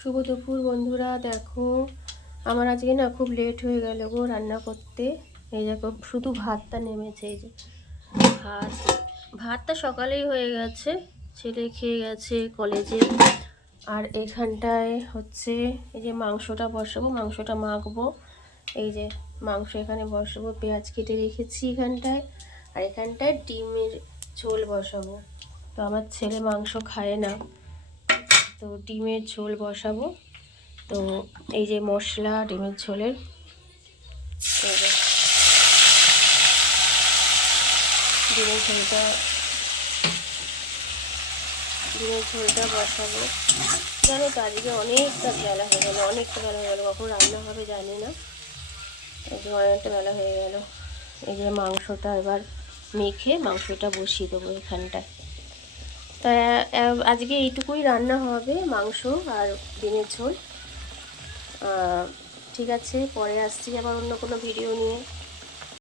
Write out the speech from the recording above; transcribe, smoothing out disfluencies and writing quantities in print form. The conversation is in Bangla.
শুভ দুপুর বন্ধুরা। দেখো আমার আজকে না খুব লেট হয়ে গেল গো রান্না করতে। এই দেখো শুধু ভাতটা নেমেছে। এই যে ভাত ভাতটা সকালেই হয়ে গেছে, ছেলে খেয়ে গেছে কলেজে। আর এখানটায় হচ্ছে এই যে মাংসটা বসাবো, মাংসটা মাখবো। এই যে মাংস এখানে বসাবো, পেঁয়াজ কেটে রেখেছি এখানটায়। আর এখানটায় ডিমের ঝোল বসাবো। তো আমার ছেলে মাংস খায় না, তো ডিমের ঝোল বসাবো। তো এই যে মশলা ডিমের ঝোলের, এই যে ডিমের ঝোলটা বসাবো। জানো তো আজকে অনেকটা বেলা হয়ে গেলো, কখন রান্না হবে জানি না। এই যে অনেকটা বেলা হয়ে গেল। এই যে মাংসটা এবার মেখে মাংসটা বসিয়ে দেবো এখানটায়। তা আজকে এইটুকুই রান্না হবে, মাংস আর ডিমের ঝোল। ঠিক আছে, পরে আসছি আবার অন্য কোনো ভিডিও নিয়ে।